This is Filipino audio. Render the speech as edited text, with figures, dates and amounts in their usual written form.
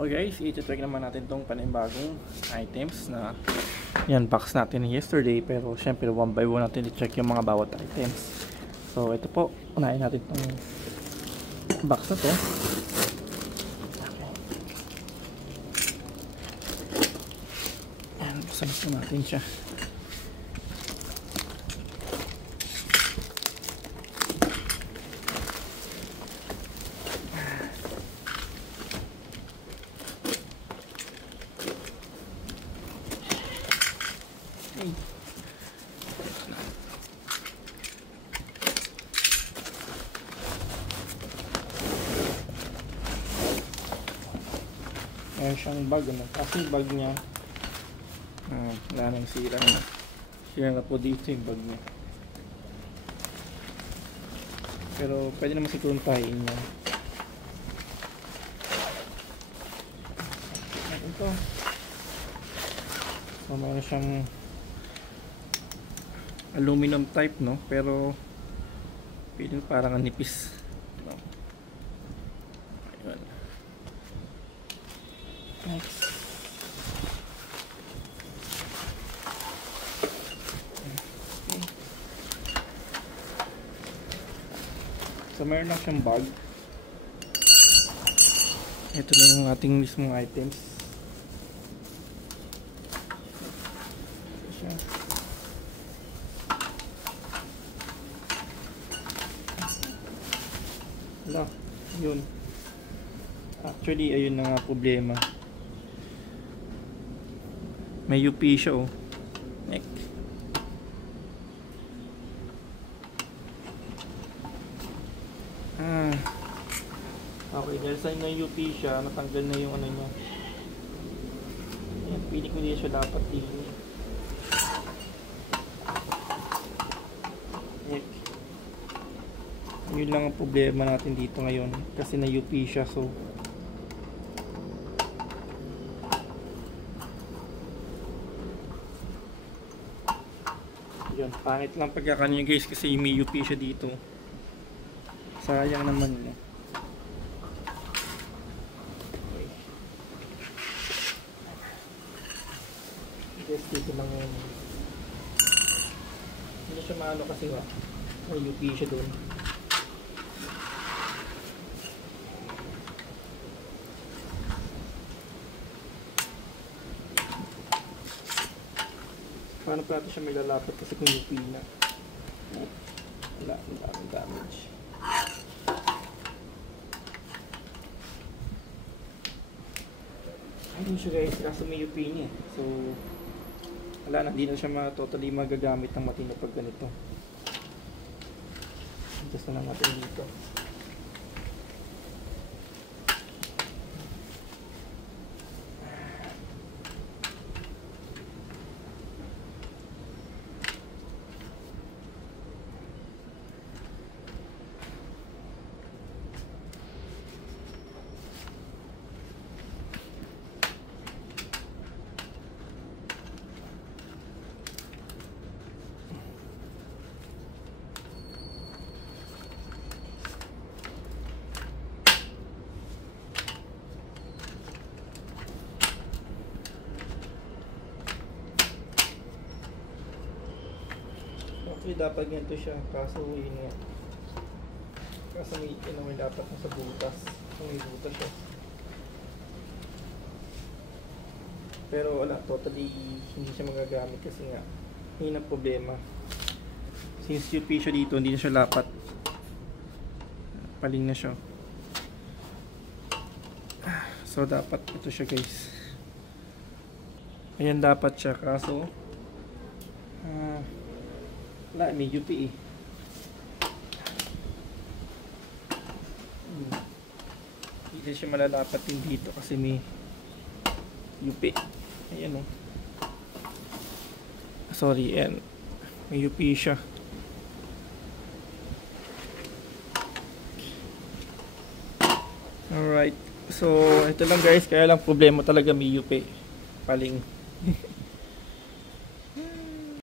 Okay guys, iti-check naman natin tong panibagong items na yan, box natin yesterday, pero syempre 1 by 1 natin i-check yung mga bawat items. So ito po, unahin natin tong box na to. Okay. Yan, buksan natin siya. Ayan siyang bag, ano? Kasi bag niya wala nang sira na. Sira na po dito yung bag niya. Pero pwede naman siguro tahiin niya. Ito. So mayroon siyang aluminum type, no? Pero feeling parang nipis. No? Ayun. Next. Okay. So mayroon lang siyang bag. Ito na yung ating mismong items. Ito siya. Wala. Yun. Actually, ayun na nga problema. May UP siya, oh. Neck. Okay, dahil sa na UP siya, natanggal na yung ano niya. Ayan, pili ko din siya dapat din. Neck. Yun lang ang problema natin dito ngayon. Kasi na UP siya, so yun, pangit lang pagkakanya guys kasi may UP siya dito. Sayang naman yun. Okay. Guys, dito lang yun. Hindi siya maano kasi may UP siya dun. Paano pa natin siya may lalapat kasi kung UP na. Wala, ang daming damage. Ayun siya guys, kaso may UP niya. So, wala na, di na siya totally magagamit ng matino pag ganito. Adjust na lang natin dito. Actually, dapat ganito siya, kaso yun nga. Kaso may dapat na sa butas. Kung may butas siya. Pero wala, totally hindi siya magagamit kasi nga yun ang problema. Since UP siya dito, hindi na siya lapat. Paling na siya. So dapat ito siya guys. Ayan dapat siya, kaso wala, may UP eh. Hindi siya malalapat din dito kasi may UP. Ayan, oh. Sorry, ayan. May UP siya. Alright. So, ito lang guys. Kaya lang problema talaga may UP. Paling.